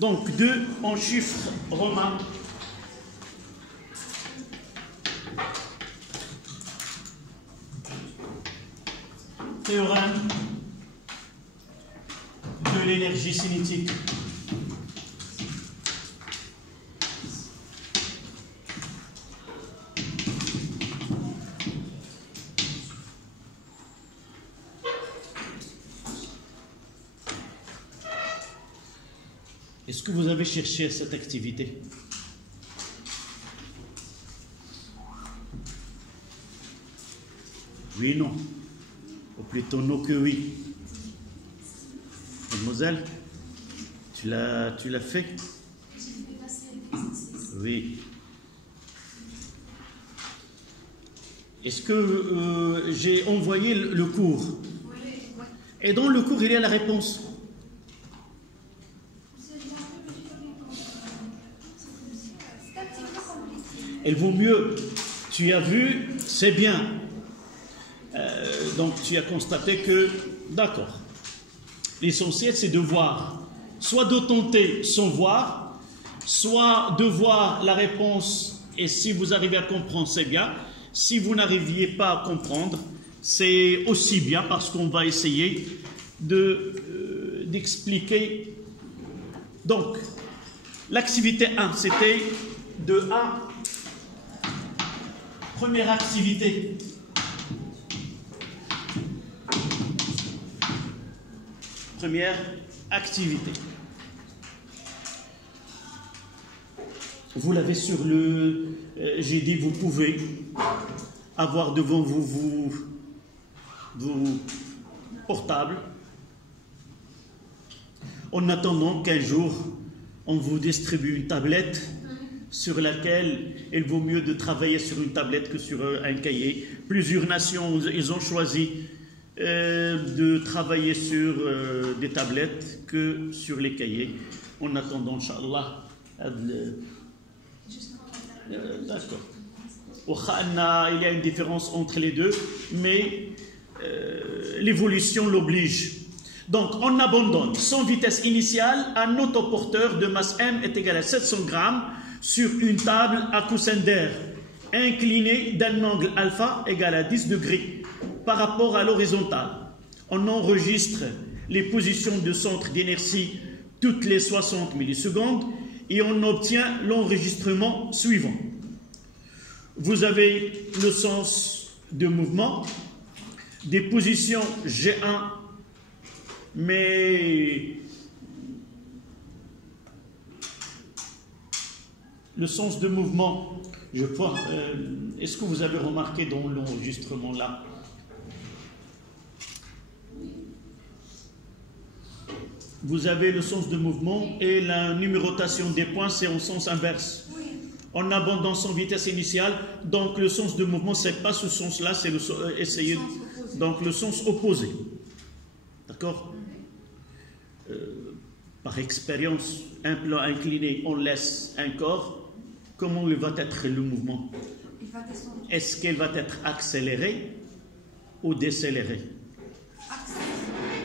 Donc 2 en chiffre romain. Théorème de l'énergie cinétique. Est-ce que vous avez cherché cette activité? Oui, non. Ou plutôt non que oui. Mademoiselle, tu l'as fait? Oui. Est-ce que j'ai envoyé le cours? Et dans le cours, il y a la réponse. Il vaut mieux, tu as vu, c'est bien. Donc tu as constaté que, d'accord. L'essentiel c'est de voir, soit de tenter sans voir, soit de voir la réponse et si vous arrivez à comprendre, c'est bien. Si vous n'arriviez pas à comprendre, c'est aussi bien parce qu'on va essayer d'expliquer. Donc, l'activité 1, c'était de 1. Première activité. Première activité. Vous l'avez sur le... j'ai dit, vous pouvez avoir devant vous vos portables. En attendant qu'un jour, on vous distribue une tablette sur laquelle il vaut mieux de travailler sur une tablette que sur un cahier. Plusieurs nations, ils ont choisi de travailler sur des tablettes que sur les cahiers. En attendant, Inch'Allah, d'accord. Il y a une différence entre les deux, mais l'évolution l'oblige. Donc, on abandonne sans vitesse initiale un autoporteur de masse M est égal à 700 grammes sur une table à coussin d'air inclinée d'un angle alpha égal à 10 degrés par rapport à l'horizontale. On enregistre les positions de centre d'inertie toutes les 60 millisecondes et on obtient l'enregistrement suivant. Vous avez le sens de mouvement, des positions G1, mais le sens de mouvement, je crois, est-ce que vous avez remarqué dans l'enregistrement là? Vous avez le sens de mouvement et la numérotation des points, c'est en sens inverse. En abandonnant sans vitesse initiale, donc le sens de mouvement, c'est pas ce sens-là, c'est essayer, donc le sens opposé. D'accord? Par expérience, un plan incliné, on laisse un corps. Comment va être le mouvement? Est-ce qu'il va être accéléré ou décéléré?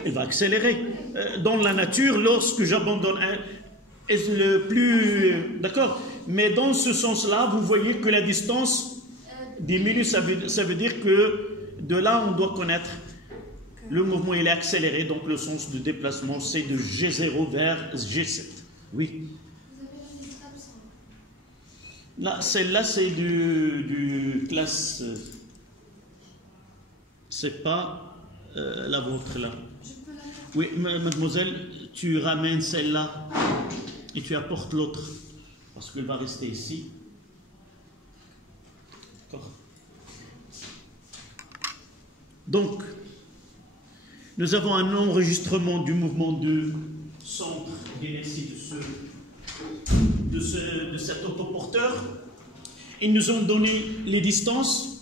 Il va accélérer. Dans la nature, lorsque j'abandonne un, est le plus... D'accord? Mais dans ce sens-là, vous voyez que la distance diminue. Ça veut dire que de là, on doit connaître le mouvement, il est accéléré. Donc le sens de déplacement, c'est de G0 vers G7. Oui. Là, celle-là, c'est du classe... c'est pas la vôtre, là. Oui, mademoiselle, tu ramènes celle-là et tu apportes l'autre. Parce qu'elle va rester ici. D'accord. Donc, nous avons un enregistrement du mouvement de centre d'inertie de cet autoporteur. Ils nous ont donné les distances.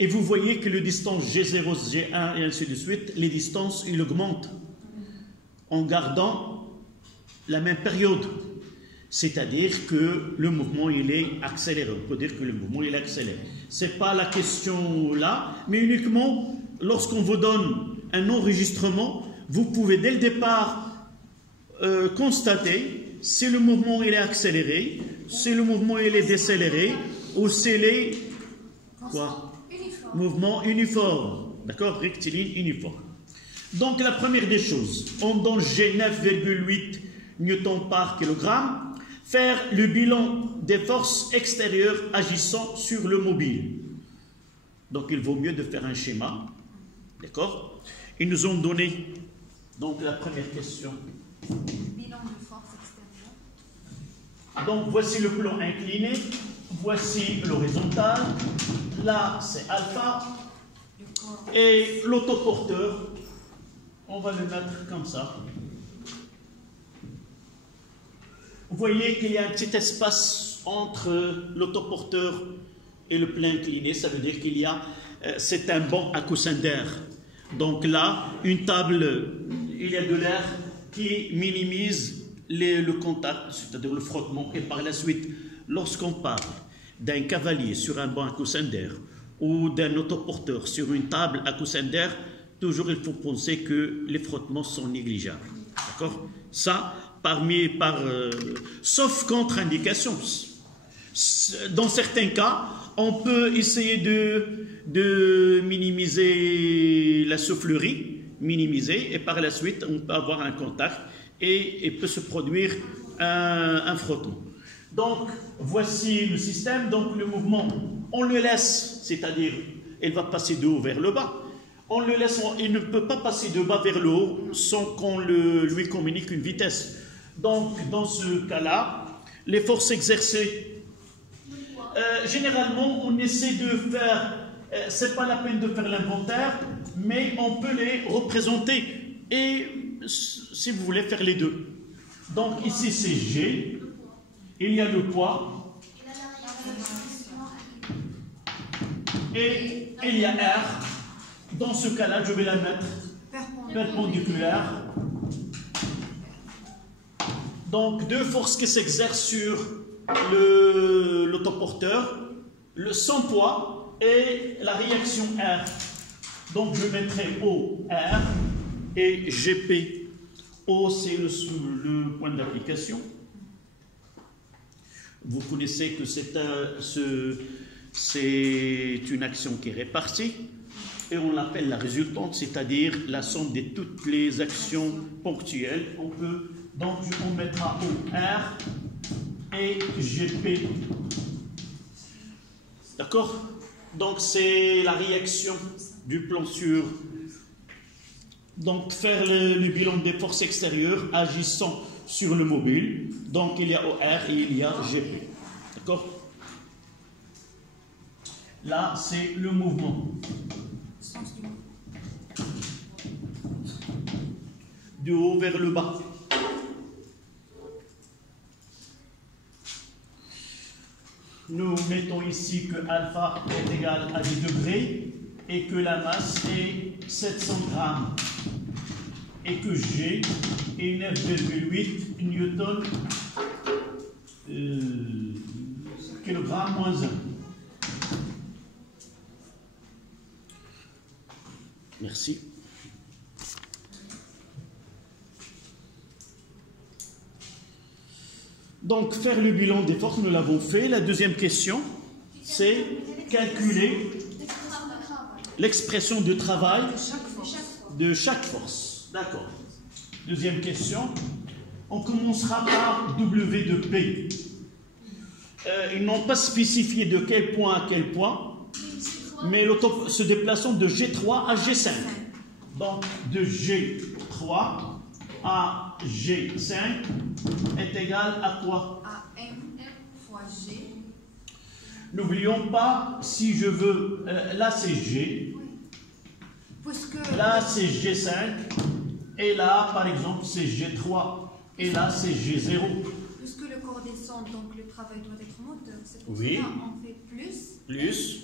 Et vous voyez que les distances G0, G1 et ainsi de suite, les distances, ils augmentent en gardant la même période. C'est-à-dire que le mouvement, il est accéléré. On peut dire que le mouvement, il est accéléré. Ce n'est pas la question là, mais uniquement lorsqu'on vous donne un enregistrement, vous pouvez dès le départ constater si le mouvement il est accéléré, si le mouvement il est décéléré, ou si il est quoi? Mouvement uniforme. D'accord? Rectiligne uniforme. Donc la première des choses, on donne G 9,8 newtons par kilogramme, faire le bilan des forces extérieures agissant sur le mobile. Donc il vaut mieux de faire un schéma. D'accord? Ils nous ont donné donc la première question. Bilan de force extérieure. Donc voici le plan incliné, voici l'horizontal, là c'est alpha, et l'autoporteur, on va le mettre comme ça. Vous voyez qu'il y a un petit espace entre l'autoporteur et le plan incliné, ça veut dire qu'il y a, c'est un banc à coussin d'air. Donc là, une table, il y a de l'air qui minimise le contact, c'est-à-dire le frottement, et par la suite, lorsqu'on parle d'un cavalier sur un banc à coussin d'air ou d'un autoporteur sur une table à coussin d'air, toujours il faut penser que les frottements sont négligeables. D'accord? Ça, sauf contre-indication. Dans certains cas, on peut essayer de minimiser la soufflerie, et par la suite, on peut avoir un contact et peut se produire un frottement. Donc, voici le système. Donc, le mouvement, on le laisse, c'est-à-dire, il va passer de haut vers le bas. On le laisse, il ne peut pas passer de bas vers le haut sans qu'on lui communique une vitesse. Donc, dans ce cas-là, les forces exercées, généralement, on essaie de faire, c'est pas la peine de faire l'inventaire, mais on peut les représenter. Et si vous voulez faire les deux. Donc, ici, c'est G. Il y a le poids. Et il y a R. Dans ce cas-là, je vais la mettre perpendiculaire. Donc, deux forces qui s'exercent sur l'autoporteur, le sans poids et la réaction R. Donc, je mettrai O, R et GP. O, c'est le point d'application. Vous connaissez que c'est une action qui est répartie et on l'appelle la résultante, c'est-à-dire la somme de toutes les actions ponctuelles. Donc on mettra O, R et GP. D'accord? Donc c'est la réaction du plan sur. Donc faire le bilan des forces extérieures agissant sur le mobile. Donc il y a OR et il y a GP. D'accord? Là, c'est le mouvement. Du haut vers le bas. Nous mettons ici que alpha est égal à 10 degrés et que la masse est 700 grammes. Et que G est 9,8 newtons kilogramme moins 1. Merci. Donc, faire le bilan des forces, nous l'avons fait. La deuxième question, c'est calculer l'expression de travail de chaque force. D'accord. Deuxième question. On commencera par W de P. Ils n'ont pas spécifié de quel point à quel point, mais se déplaçant de G3 à G5. Donc, de G3 à G5 est égal à quoi? À M fois G. N'oublions pas, si je veux, là c'est G, là c'est G5, et là, par exemple, c'est G3, et là c'est G0. Puisque le corps descend, donc le travail doit être moteur. C'est pour oui. ça on fait plus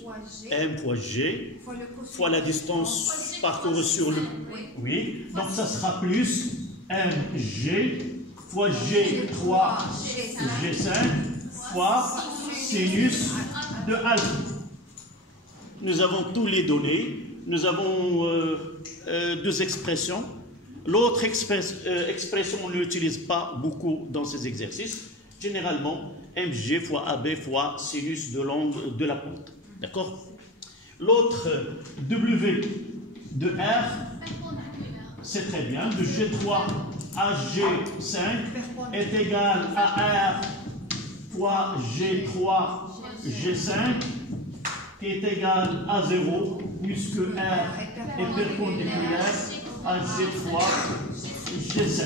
fois G, M fois G, fois la distance parcourue sur le... Oui, donc ça sera plus MG fois G3, G5, fois sinus de alpha. Nous avons tous les données, nous avons deux expressions. L'autre expression, on ne l'utilise pas beaucoup dans ces exercices. Généralement, mg fois AB fois sinus de l'angle de la pente. D'accord? L'autre, W de R, c'est très bien. De G3 à G5 est égal à R fois G3 G5 qui est égal à 0 puisque R est perpendiculaire à G3 G5.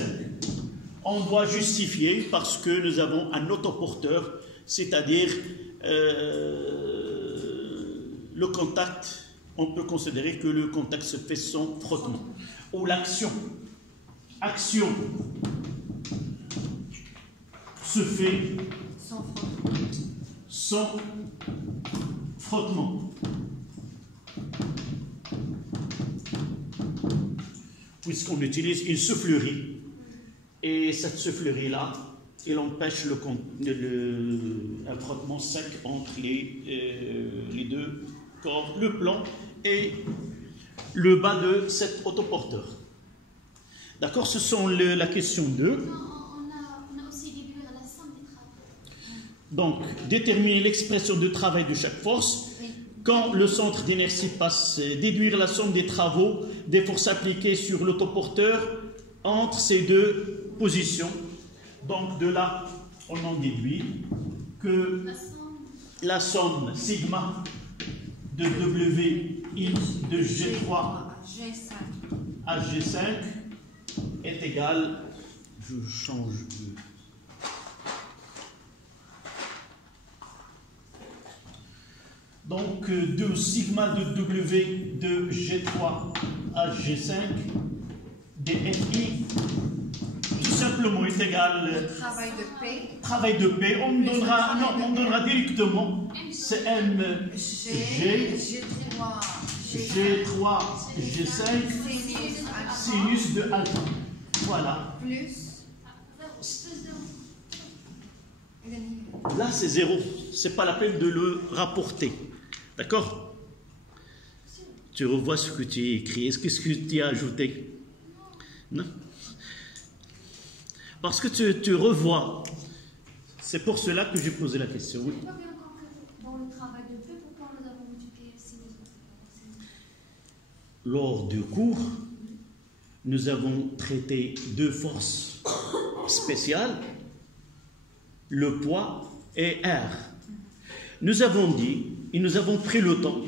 On doit justifier parce que nous avons un autoporteur, c'est-à-dire le contact, on peut considérer que le contact se fait sans frottement. Ou l'action se fait sans frottement. Puisqu'on utilise une soufflerie. Et cette soufflerie-là, elle empêche un frottement sec entre les deux cordes, le plan et le bas de cet autoporteur. D'accord? Ce sont la question 2. On a aussi déduire la somme des travaux. Donc, déterminer l'expression de travail de chaque force. Quand le centre d'inertie passe, déduire la somme des travaux, des forces appliquées sur l'autoporteur entre ces deux positions. Donc, de là, on en déduit que la somme sigma de WI de G3 à G5 est égale, je change de... Donc, de sigma de W de G3 à G5 dFi tout simplement est égal travail de P. On donnera directement c'est G3 G5 sinus de alpha. Voilà. Là c'est 0. C'est pas la peine de le rapporter. D'accord? Tu revois ce que tu as écrit. Qu'est-ce que tu as ajouté? Non? Parce que tu revois. C'est pour cela que j'ai posé la question. Oui. Je n'ai pas bien compris dans le travail de P, pourquoi nous avons multiplié sinus. Lors du cours, nous avons traité deux forces spéciales, le poids et R. Nous avons dit, et nous avons pris le temps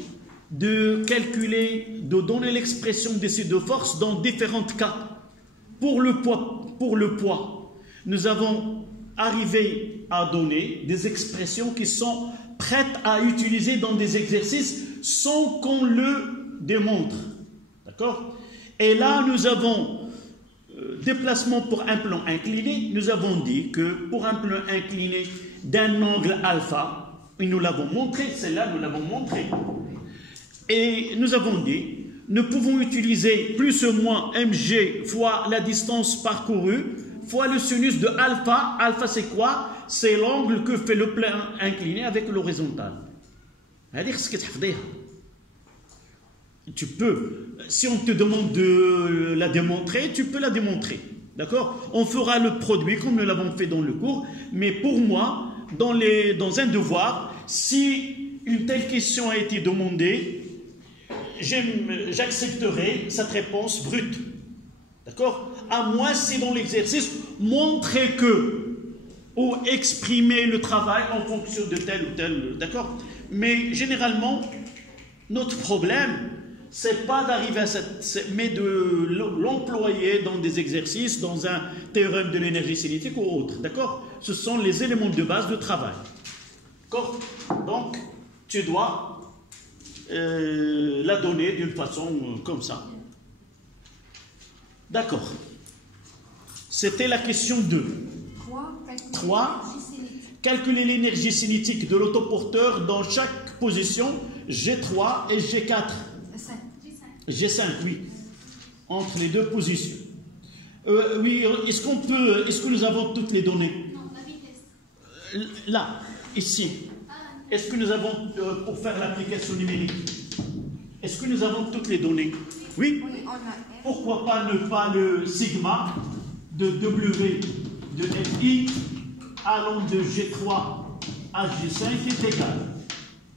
de calculer, de donner l'expression de ces deux forces dans différents cas. Pour le poids, nous avons arrivé à donner des expressions qui sont prêtes à utiliser dans des exercices sans qu'on le démontre. D'accord? Et là, nous avons déplacement pour un plan incliné. Nous avons dit que pour un plan incliné d'un angle alpha, et nous l'avons montré, celle-là, nous l'avons montré. Et nous avons dit, nous pouvons utiliser plus ou moins mg fois la distance parcourue, fois le sinus de alpha. Alpha, c'est quoi? C'est l'angle que fait le plan incliné avec l'horizontal. Tu peux, si on te demande de la démontrer, tu peux la démontrer. D'accord? On fera le produit comme nous l'avons fait dans le cours, mais pour moi, dans un devoir, si une telle question a été demandée, j'accepterai cette réponse brute. D'accord? À moins si dans l'exercice, montrer que, ou exprimer le travail en fonction de tel ou tel. D'accord? Mais généralement, notre problème, c'est pas d'arriver à mais de l'employer dans des exercices, dans un théorème de l'énergie cinétique ou autre. D'accord? Ce sont les éléments de base de travail. D'accord? Donc, tu dois la donner d'une façon comme ça. D'accord. C'était la question 2. 3. Calculer l'énergie cinétique de l'autoporteur dans chaque position, G3 et G4. G5, oui. Entre les deux positions. Oui, est-ce que nous avons toutes les données? Non, la vitesse. Là, ici. Est-ce que nous avons, pour faire l'application numérique, est-ce que nous avons toutes les données? Oui. Oui, on a R. Pourquoi pas ne pas le sigma de W de FI allant de G3 à G5 est égal.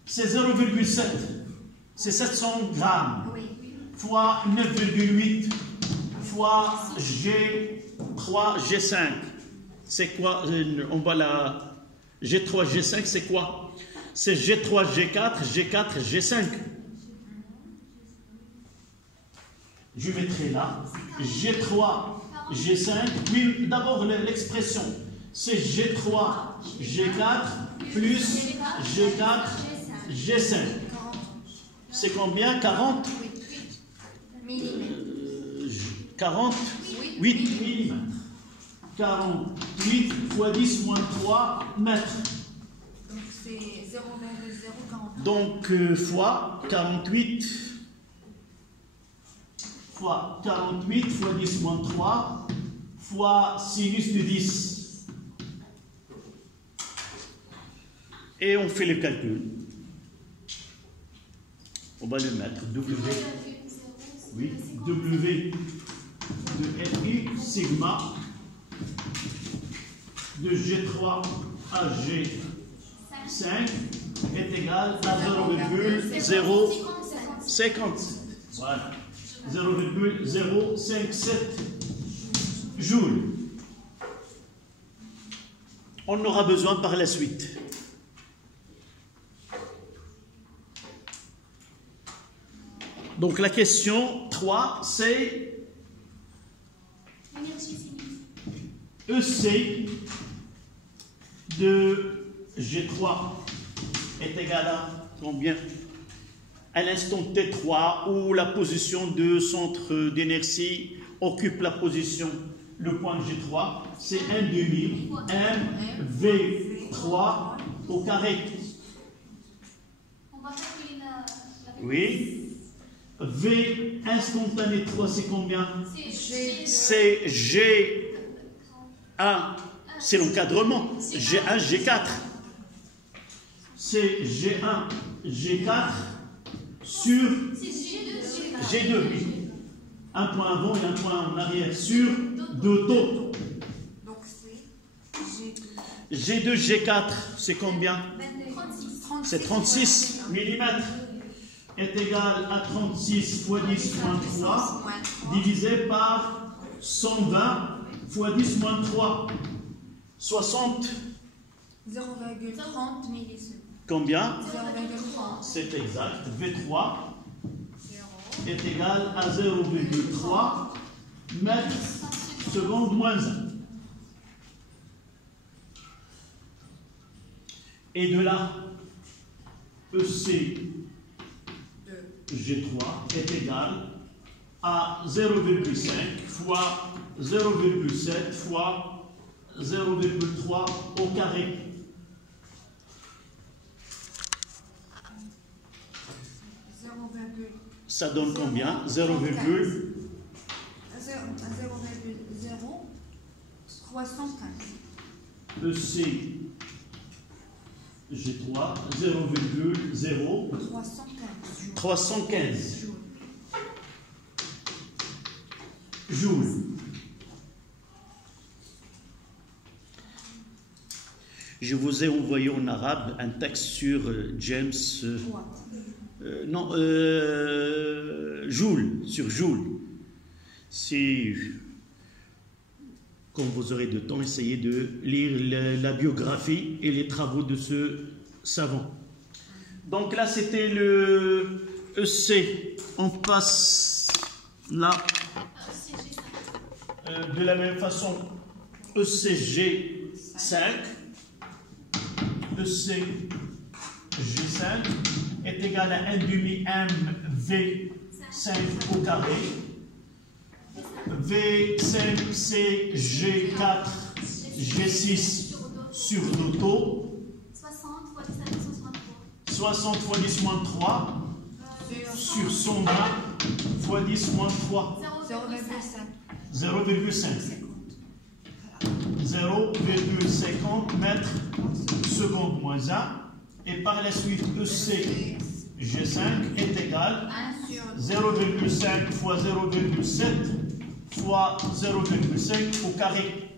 C'est 0,7. C'est 700 grammes Oui. fois 9,8 fois G3, G5. C'est quoi? On va la G3, G5, c'est quoi? C'est G3, G4, G4, G5. Je mettrai là G3, G5. Oui, d'abord l'expression. C'est G3, G4 plus G4, G5. C'est combien? 40? Millimètres. 48 mm. 48 fois 10 moins 3 mètres. Donc c'est 0,040. Donc fois 48 fois 10 moins 3 fois sinus de 10. Et on fait le calcul. On va le mettre. W. Oui, W de FI sigma de G3 à G5 est égal à 0,057. Voilà. 0,057 joules. On aura besoin par la suite. Donc la question 3, c'est EC de G3 est égal à combien? À l'instant T3 où la position de centre d'inertie occupe la position, le point G3, c'est 1/2 mV3 au carré. On va calculer la Oui. V instantané 3, c'est combien? C'est C'est G1, c'est l'encadrement. G1, G4. C'est G1, G4 sur G2. Oui. Un point avant et un point en arrière sur deux taux. Donc c'est G2. G2, G4, c'est combien? 36. C'est 36 mm. Est égal à 36 fois 10 moins 3 divisé par 120 fois 10 moins 3. 60. 0,30 millisecondes. Combien? 0,30. C'est exact. V3 est égal à 0,3 mètres seconde moins 1. Et de là, EC G3 est égal à 0,5 fois 0,7 fois 0,3 au carré. Ça donne combien? 0,035. EC G3 0,0 315 joules. Je vous ai envoyé en arabe un texte sur James. Joule, sur Joule. Si, quand vous aurez de temps, essayez de lire la biographie et les travaux de ce savant. Donc là, c'était le EC. On passe là. De la même façon, ECG5. ECG5 est égal à 1/2 mV5 au carré. V5 c'est G4, G6 sur l'auto. 60 fois 10 moins 3 sur 120 fois 10 moins 3. 0,5. 0,50 mètres seconde moins 1. Et par la suite, EC G5 est égal 1 sur 0,5 fois 0,7 fois 0,5 au carré.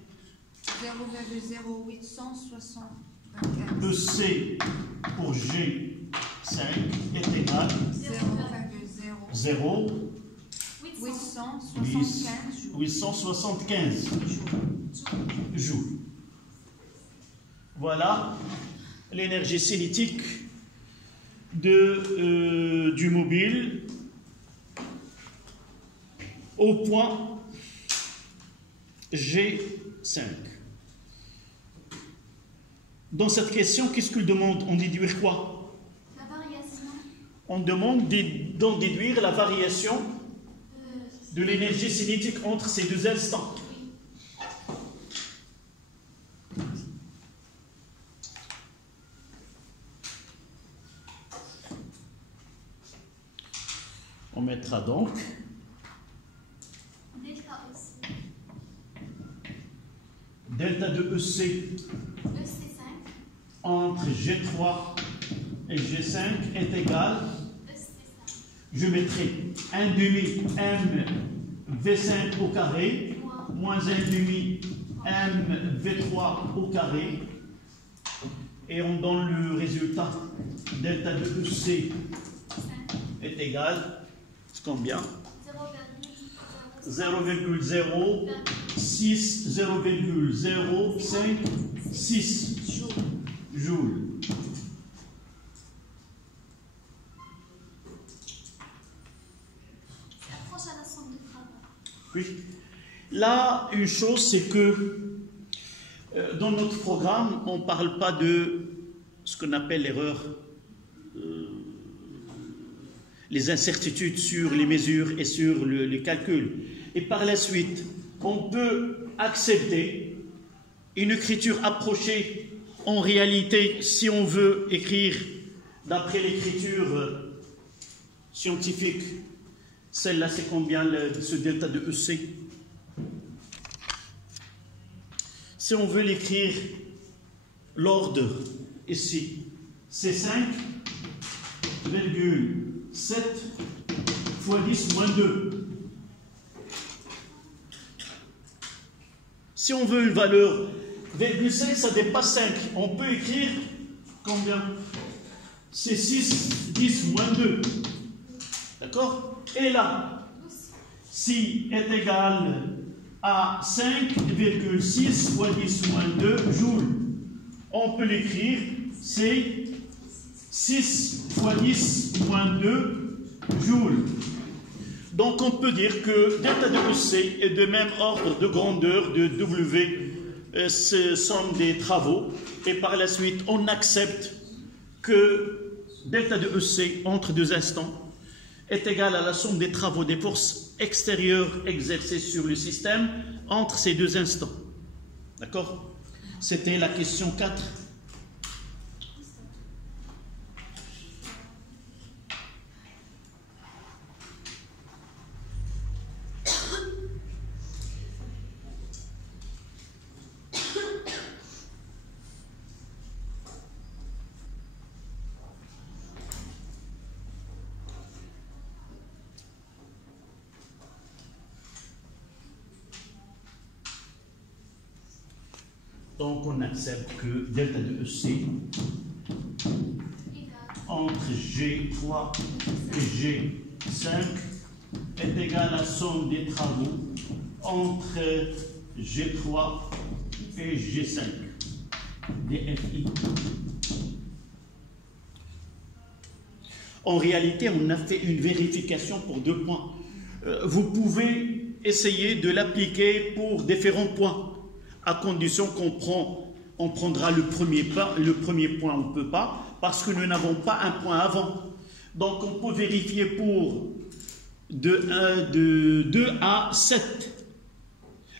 0,0875. EC pour G5 est égal 0,875 joules. Voilà l'énergie cinétique du mobile au point G5. Dans cette question, qu'est-ce qu'il demande? On déduire quoi? La variation. On demande d'en déduire la variation de l'énergie cinétique entre ces deux instants. On mettra donc delta de EC entre G3 et G5 est égal, je mettrai 1 demi M V5 au carré moins 1 demi M V3 au carré, et on donne le résultat. Delta de EC est égal combien? 0,06 joules. Proche à la somme de travail. Oui. Là, une chose, c'est que dans notre programme, on ne parle pas de ce qu'on appelle l'erreur, les incertitudes sur les mesures et sur les calculs. Et par la suite, on peut accepter une écriture approchée. En réalité, si on veut écrire d'après l'écriture scientifique, celle-là, c'est combien ce delta de EC? Si on veut l'écrire, l'ordre ici, c'est 5,7 fois 10 moins 2. Si on veut une valeur 0,5, ça dépasse 5. On peut écrire combien? C'est 6, 10 moins 2. D'accord? Et là, si est égal à 5,6 fois 10 moins 2 joules, on peut l'écrire, c'est 6 fois 10 moins 2 joules. Donc on peut dire que delta de EC est de même ordre de grandeur de W, somme des travaux, et par la suite on accepte que delta de EC entre deux instants est égal à la somme des travaux des forces extérieures exercées sur le système entre ces deux instants. D'accord? C'était la question 4. Donc on accepte que delta de EC entre G3 et G5 est égal à la somme des travaux entre G3 et G5 DFI. En réalité, on a fait une vérification pour 2 points. Vous pouvez essayer de l'appliquer pour différents points, à condition on prendra le premier point, on ne peut pas, parce que nous n'avons pas un point avant. Donc on peut vérifier pour de 2 à 7,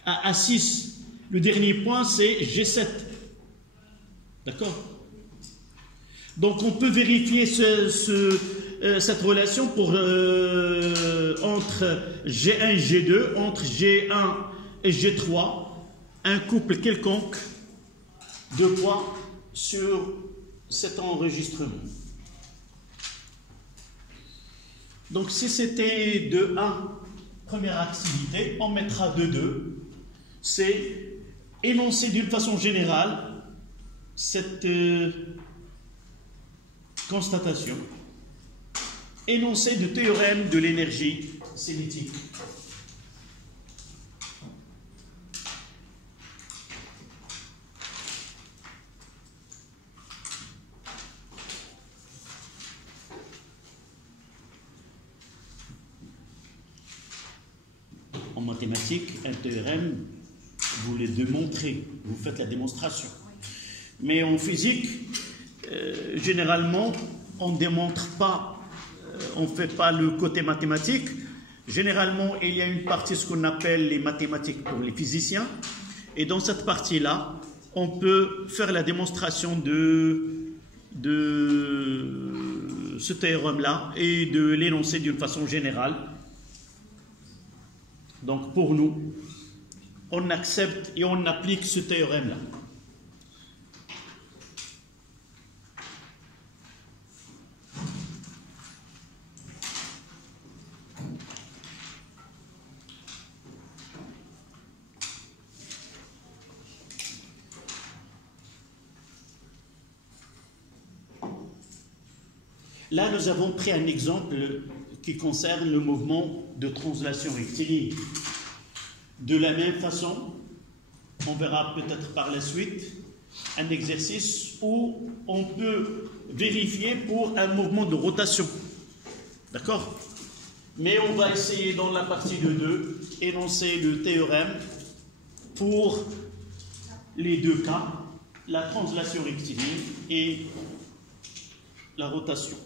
à 6. Le dernier point, c'est G7. D'accord? Donc on peut vérifier cette relation pour, entre G1 et G2, entre G1 et G3, un couple quelconque de points sur cet enregistrement. Donc si c'était de 1, première activité, on mettra de 2. C'est énoncer d'une façon générale cette constatation. Énoncer de théorème de l'énergie cinétique. En mathématiques, un théorème, vous le démontrez, vous faites la démonstration. Mais en physique, généralement, on ne démontre pas, on ne fait pas le côté mathématique. Généralement, il y a une partie, ce qu'on appelle les mathématiques pour les physiciens. Et dans cette partie-là, on peut faire la démonstration de ce théorème-là et de l'énoncer d'une façon générale. Donc pour nous, on accepte et on applique ce théorème-là. Là, nous avons pris un exemple qui concerne le mouvement de translation rectiligne. De la même façon, on verra peut-être par la suite un exercice où on peut vérifier pour un mouvement de rotation. D'accord? Mais on va essayer dans la partie de 2 énoncer le théorème pour les deux cas, la translation rectiligne et la rotation.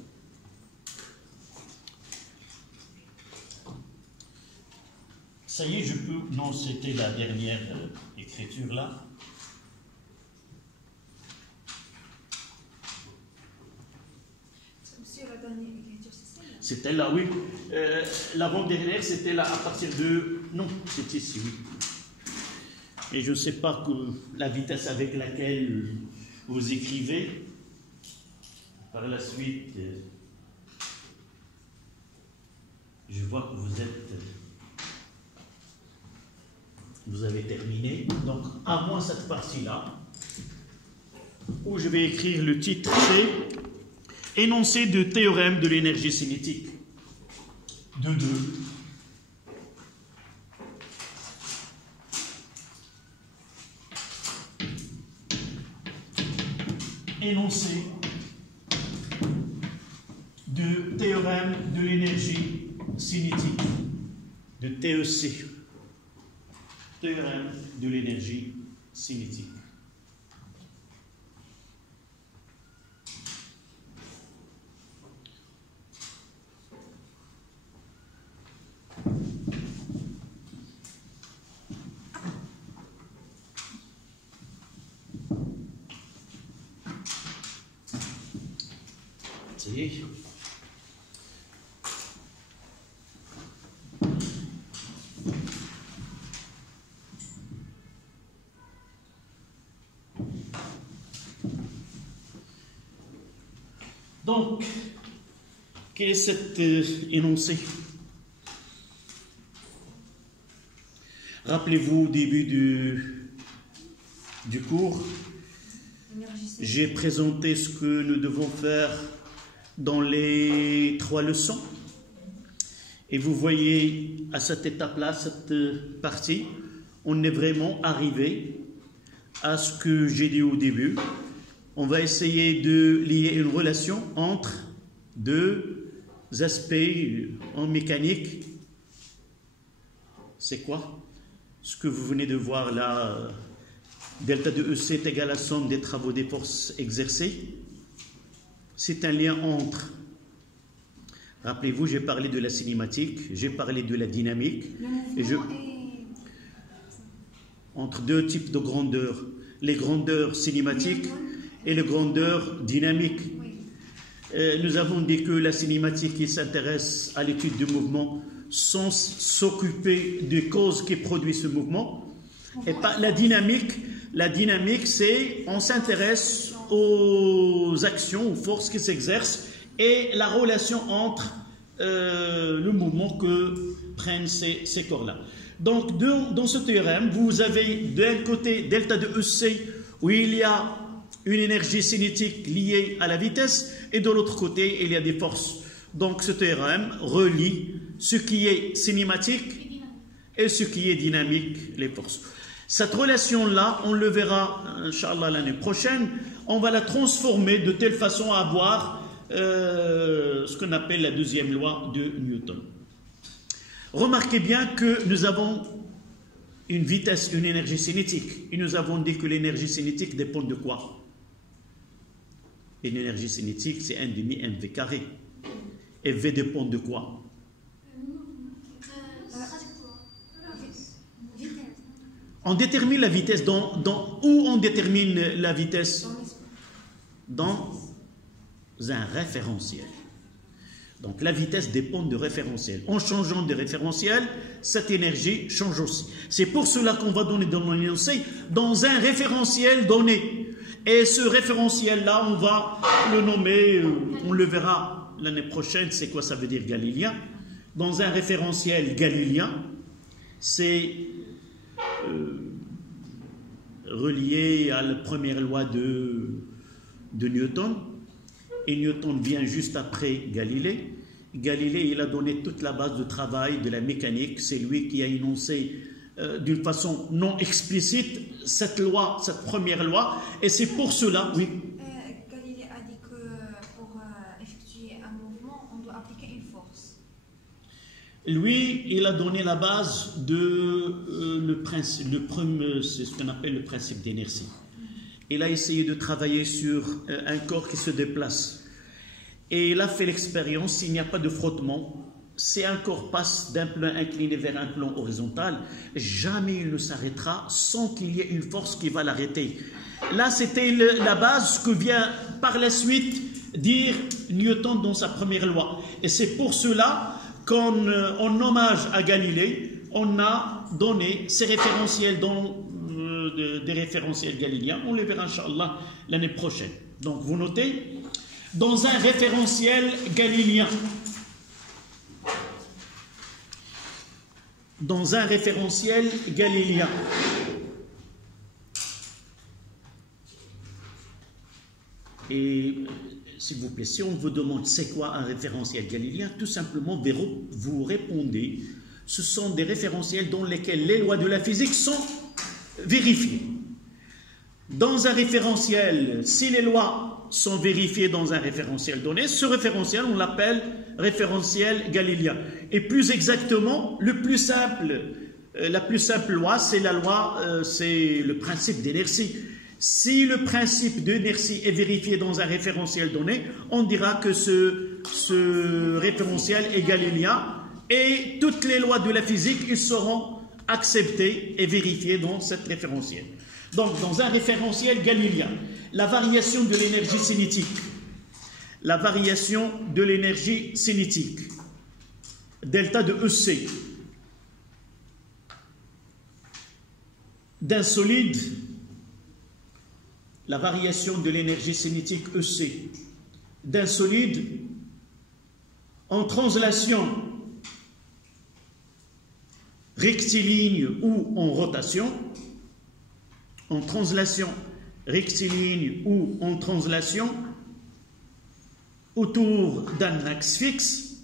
Ça y est, je peux... Non, c'était la dernière écriture là. Monsieur, la dernière écriture, c'est celle-là. C'était là, oui. L'avant-dernière, c'était là à partir de... Non, c'était ici, oui. Et je ne sais pas que la vitesse avec laquelle vous écrivez. Par la suite, je vois que vous avez terminé. Donc, à moins cette partie-là, où je vais écrire le titre, c'est énoncé de théorème de l'énergie cinétique. De 2. Énoncé de théorème de l'énergie cinétique, de TEC. Théorème de l'énergie cinétique. Ça y est. Donc, quel est cet énoncé? Rappelez-vous au début du cours, j'ai présenté ce que nous devons faire dans les 3 leçons. Et vous voyez à cette étape-là, cette partie, on est vraiment arrivé à ce que j'ai dit au début. On va essayer de lier une relation entre deux aspects en mécanique. C'est quoi? Ce que vous venez de voir là, delta de EC est égal à la somme des travaux des forces exercées. C'est un lien entre, rappelez-vous, j'ai parlé de la cinématique, j'ai parlé de la dynamique. Entre deux types de grandeur, les grandeurs cinématiques et les grandeurs dynamiques. Nous avons dit que la cinématique qui s'intéresse à l'étude du mouvement sans s'occuper des causes qui produisent ce mouvement. Et pas la dynamique, c'est on s'intéresse aux actions, aux forces qui s'exercent et la relation entre le mouvement que prennent ces corps-là. Donc, dans ce théorème, vous avez d'un côté delta de EC, où il y a une énergie cinétique liée à la vitesse, et de l'autre côté, il y a des forces. Donc, ce théorème relie ce qui est cinématique et ce qui est dynamique, les forces. Cette relation-là, on le verra, Inch'Allah, l'année prochaine, on va la transformer de telle façon à avoir ce qu'on appelle la deuxième loi de Newton. Remarquez bien que nous avons une vitesse, une énergie cinétique, et nous avons dit que l'énergie cinétique dépend de quoi? Une énergie cinétique, c'est 1 demi mv carré. Et V dépend de quoi? On détermine la vitesse où on détermine la vitesse? Dans un référentiel. Donc la vitesse dépend du référentiel. En changeant de référentiel, cette énergie change aussi. C'est pour cela qu'on va donner dans l'énoncé dans un référentiel donné. Et ce référentiel-là, on va le nommer, on le verra l'année prochaine, c'est quoi ça veut dire galiléen. Dans un référentiel galiléen, c'est relié à la première loi de Newton. Et Newton vient juste après Galilée. Galilée, il a donné toute la base de travail de la mécanique. C'est lui qui a énoncé d'une façon non explicite cette loi, cette première loi. Et c'est pour cela, oui. Galilée a dit que pour effectuer un mouvement, on doit appliquer une force. Lui, il a donné la base de le principe, c'est ce qu'on appelle le principe d'inertie. Il a essayé de travailler sur un corps qui se déplace. Et il a fait l'expérience, s'il n'y a pas de frottement, si un corps passe d'un plan incliné vers un plan horizontal, jamais il ne s'arrêtera sans qu'il y ait une force qui va l'arrêter. Là, c'était la base que vient par la suite dire Newton dans sa première loi. Et c'est pour cela qu'en hommage à Galilée, on a donné ces référentiels des référentiels galiléens. On les verra, Inch'Allah, l'année prochaine. Donc, vous notez, dans un référentiel galiléen, et s'il vous plaît, si on vous demande c'est quoi un référentiel galiléen, tout simplement vous répondez, ce sont des référentiels dans lesquels les lois de la physique sont vérifiées. Dans un référentiel, si les lois sont vérifiées dans un référentiel donné, ce référentiel, on l'appelle référentiel galiléen. Et plus exactement, la plus simple loi, c'est la loi, c'est le principe d'inertie. Si le principe d'inertie est vérifié dans un référentiel donné, on dira que ce référentiel est galiléen et toutes les lois de la physique, ils seront acceptées et vérifiées dans cet référentiel. Donc, dans un référentiel galiléen, la variation de l'énergie cinétique, delta de EC, d'un solide, la variation de l'énergie cinétique EC, d'un solide en translation rectiligne ou en rotation, en translation rectiligne ou en translation autour d'un axe fixe,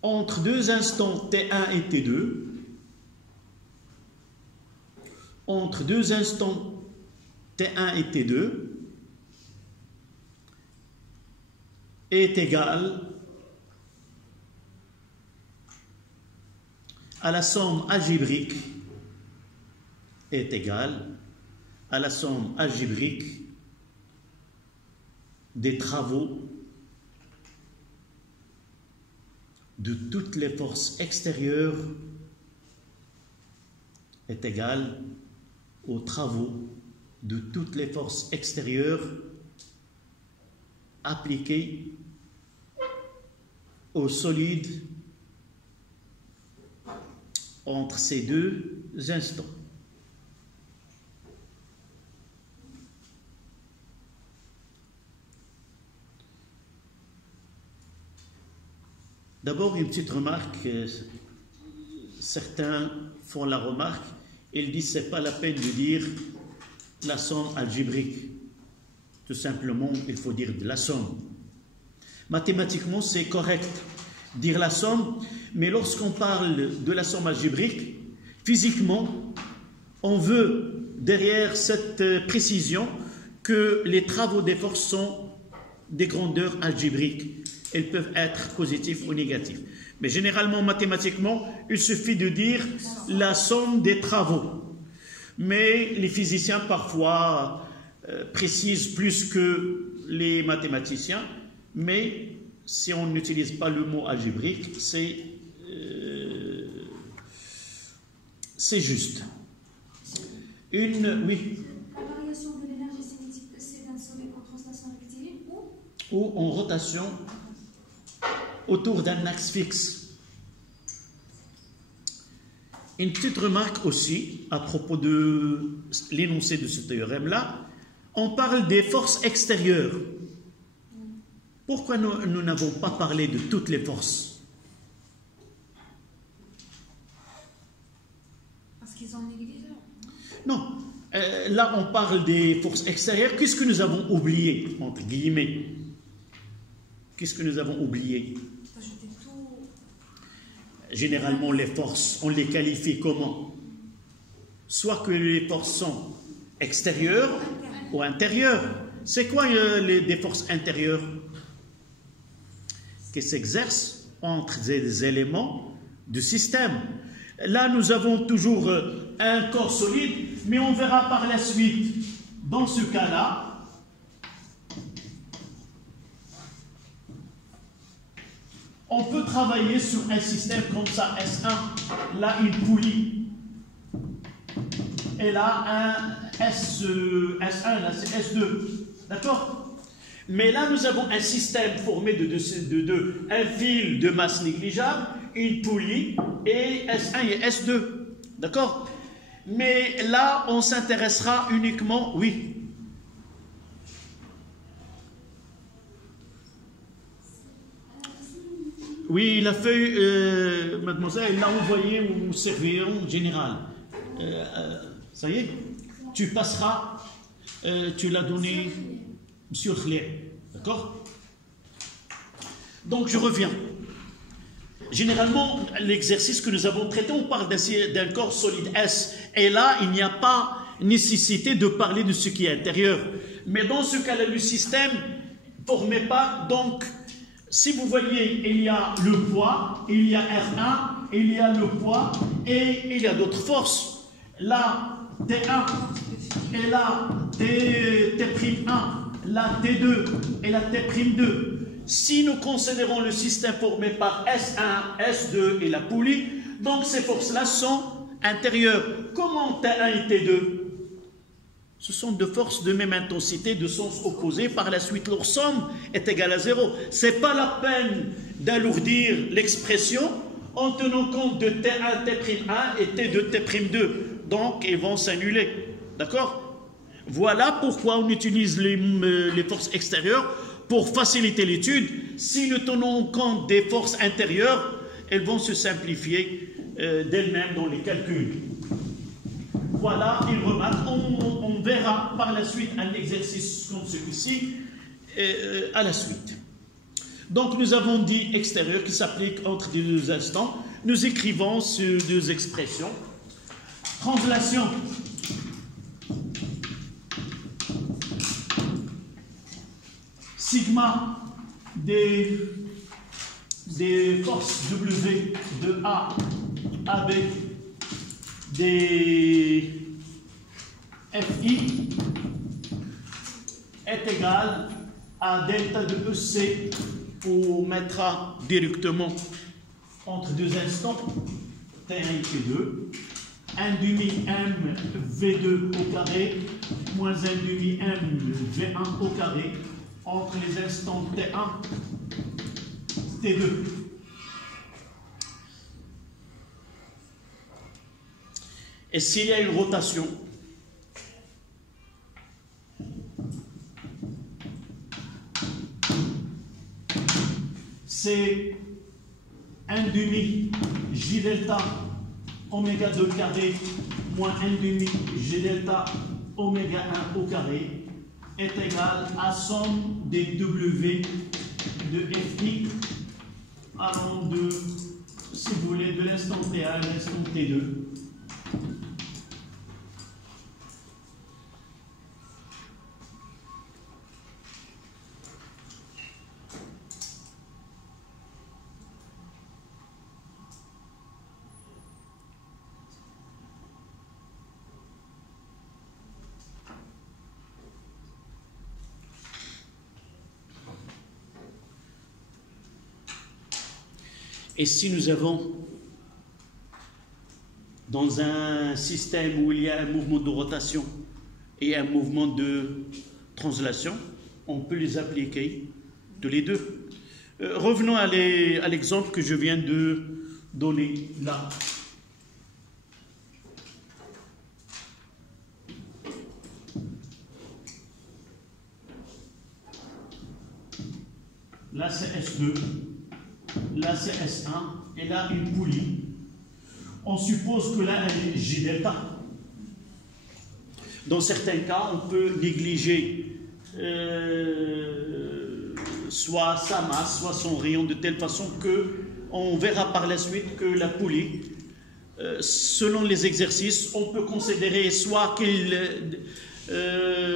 entre deux instants T1 et T2, entre deux instants T1 et T2 est égal à la somme algébrique des travaux de toutes les forces extérieures est égal aux travaux de toutes les forces extérieures appliquées au solide entre ces deux instants. D'abord, une petite remarque. Certains font la remarque, ils disent que ce n'est pas la peine de dire la somme algébrique. Tout simplement, il faut dire de la somme. Mathématiquement, c'est correct dire la somme, mais lorsqu'on parle de la somme algébrique, physiquement, on veut derrière cette précision que les travaux des forces sont des grandeurs algébriques. Elles peuvent être positives ou négatives. Mais généralement, mathématiquement, il suffit de dire la somme des travaux. Mais les physiciens, parfois, précisent plus que les mathématiciens. Mais si on n'utilise pas le mot algébrique, c'est juste. Oui. La variation de l'énergie cinétique, c'est d'un solide en translation rectiligne ou en rotation autour d'un axe fixe. Une petite remarque aussi à propos de l'énoncé de ce théorème-là. On parle des forces extérieures. Pourquoi nous n'avons pas parlé de toutes les forces? Parce qu'ils ont négligé. Non. Là, on parle des forces extérieures. Qu'est-ce que nous avons oublié, entre guillemets? Qu'est-ce que nous avons oublié? Généralement, les forces, on les qualifie comment? Soit que les forces sont extérieures ou intérieures. C'est quoi des forces intérieures? Qui s'exercent entre des éléments du système. Là, nous avons toujours un corps solide, mais on verra par la suite, dans ce cas-là, on peut travailler sur un système comme ça, S1, là une poulie, et là un S1, là c'est S2, d'accord? Mais là nous avons un système formé de un fil de masse négligeable, une poulie, et S1 et S2, d'accord? Mais là on s'intéressera uniquement, oui. Oui, la feuille, mademoiselle, elle l'a envoyée au surveillant général. Ça y est, tu passeras, tu l'as donné, monsieur Khler, d'accord? Donc je reviens. Généralement, l'exercice que nous avons traité, on parle d'un corps solide S. Et là, il n'y a pas nécessité de parler de ce qui est intérieur. Mais dans ce cas-là, le système ne formait pas, donc... Si vous voyez, il y a le poids, il y a R1, il y a le poids et il y a d'autres forces. Là, T1 et là, T'1, là, T2 et là, T'2. Si nous considérons le système formé par S1, S2 et la poulie, donc ces forces-là sont intérieures. Comment T1 et T2? Ce sont deux forces de même intensité, de sens opposé. Par la suite, leur somme est égale à 0. Ce n'est pas la peine d'alourdir l'expression en tenant compte de T1, T'1 et T2, T'2. Donc, ils vont s'annuler. D'accord? Voilà pourquoi on utilise les forces extérieures pour faciliter l'étude. Si nous tenons compte des forces intérieures, elles vont se simplifier d'elles-mêmes dans les calculs. Voilà une remarque. On verra par la suite un exercice comme celui-ci à la suite. Donc nous avons dit extérieur qui s'applique entre les deux instants. Nous écrivons ces deux expressions. Translation. Sigma des forces W de A à B des FI est égal à delta de EC, on mettra directement entre deux instants T1 et T2, 1 demi M V2 au carré moins 1 demi M V1 au carré entre les instants T1 T2. Et s'il y a une rotation, c'est 1 demi J delta oméga 2 carré moins 1 demi G delta oméga 1 au carré est égal à somme des W de Fi allant de, si vous voulez, de l'instant T1 à l'instant T2. Et si nous avons, dans un système où il y a un mouvement de rotation et un mouvement de translation, on peut les appliquer tous les deux. Revenons à l'exemple que je viens de donner là. Là c'est S2. Là c'est S1 et là une poulie. On suppose que là elle est J delta. Dans certains cas, on peut négliger soit sa masse, soit son rayon de telle façon que on verra par la suite que la poulie, selon les exercices, on peut considérer soit qu'il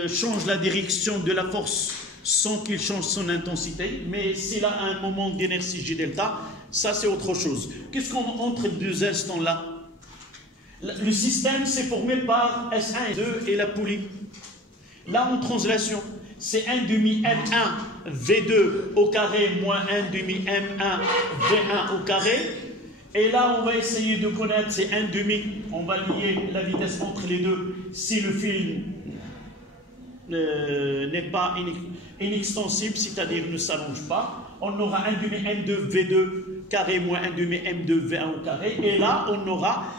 change la direction de la force sans qu'il change son intensité, mais s'il a un moment d'inertie J delta, ça c'est autre chose. Qu'est-ce qu'on entre deux instants là? Le système c'est formé par S1 et 2 et la poulie. Là en translation, c'est 1 demi M1 V2 au carré moins 1 demi M1 V1 au carré. Et là on va essayer de connaître, c'est 1 demi, on va lier la vitesse entre les deux si le fil n'est pas inextensible, c'est-à-dire ne s'allonge pas. On aura 1 demi M2 V2 carré moins 1 demi M2 V1 au carré. Et là, on aura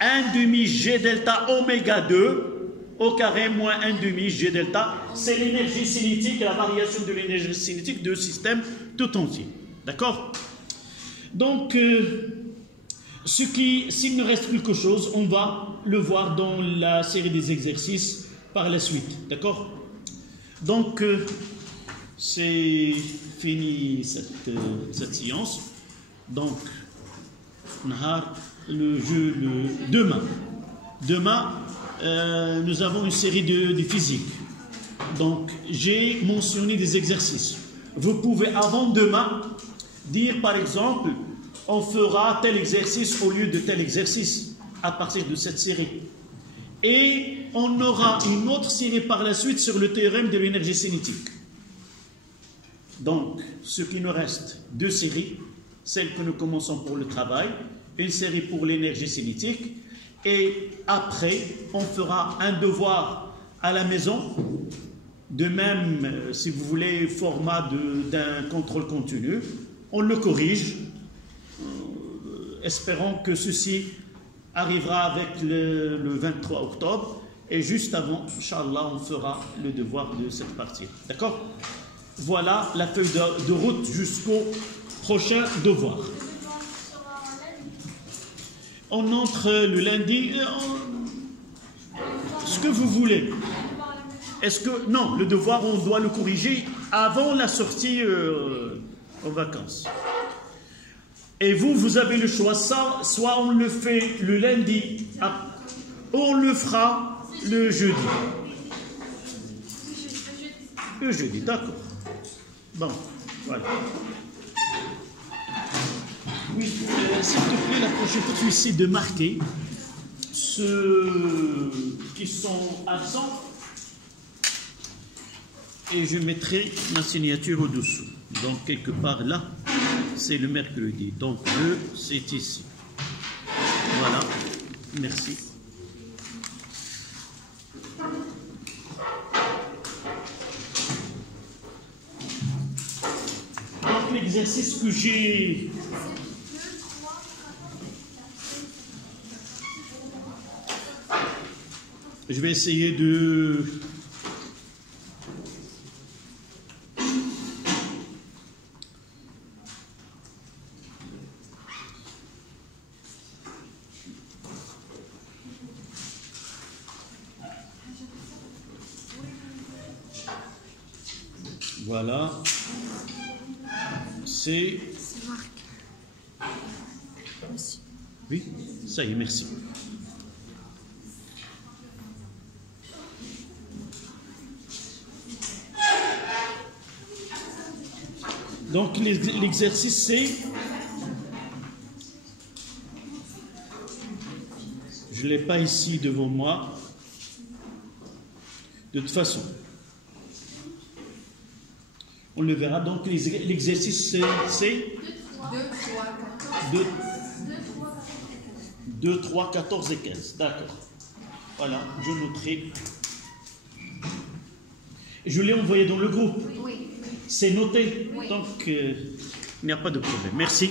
1 demi G delta oméga 2 au carré moins 1 demi G delta. C'est l'énergie cinétique, la variation de l'énergie cinétique du système tout entier. D'accord? Donc, s'il ne reste quelque chose, on va le voir dans la série des exercices par la suite, d'accord? Donc, c'est fini cette séance. Donc, demain, nous avons une série de physique. Donc, j'ai mentionné des exercices. Vous pouvez, avant demain, dire par exemple, on fera tel exercice au lieu de tel exercice à partir de cette série. Et on aura une autre série par la suite sur le théorème de l'énergie cinétique. Donc, ce qui nous reste, deux séries, celle que nous commençons pour le travail, une série pour l'énergie cinétique, et après, on fera un devoir à la maison, de même, si vous voulez, format d'un contrôle continu, on le corrige, espérons que ceci arrivera avec le 23 octobre, et juste avant, Inch'Allah, on fera le devoir de cette partie. D'accord? Voilà la feuille de route jusqu'au prochain devoir. On entre le lundi, ce que vous voulez. Est-ce que, non, le devoir, on doit le corriger avant la sortie en vacances. Et vous avez le choix, soit on le fait le lundi, ou on le fera le jeudi. Le jeudi, d'accord. Bon, voilà. Oui, s'il te plaît, la prochaine fois, tu essaies de marquer ceux qui sont absents et je mettrai ma signature au-dessous. Donc, quelque part là, c'est le mercredi. Donc, c'est ici. Voilà. Merci. Donc, l'exercice que j'ai... Je vais essayer de... Voilà. C'est... Oui, ça y est, merci. Donc l'exercice c'est... Je ne l'ai pas ici devant moi. De toute façon, on le verra. Donc l'exercice c'est 2, 3, 14 et 15. D'accord. Voilà, je noterai. Je l'ai envoyé dans le groupe. Oui. C'est noté. Oui. Donc, il n'y a pas de problème. Merci.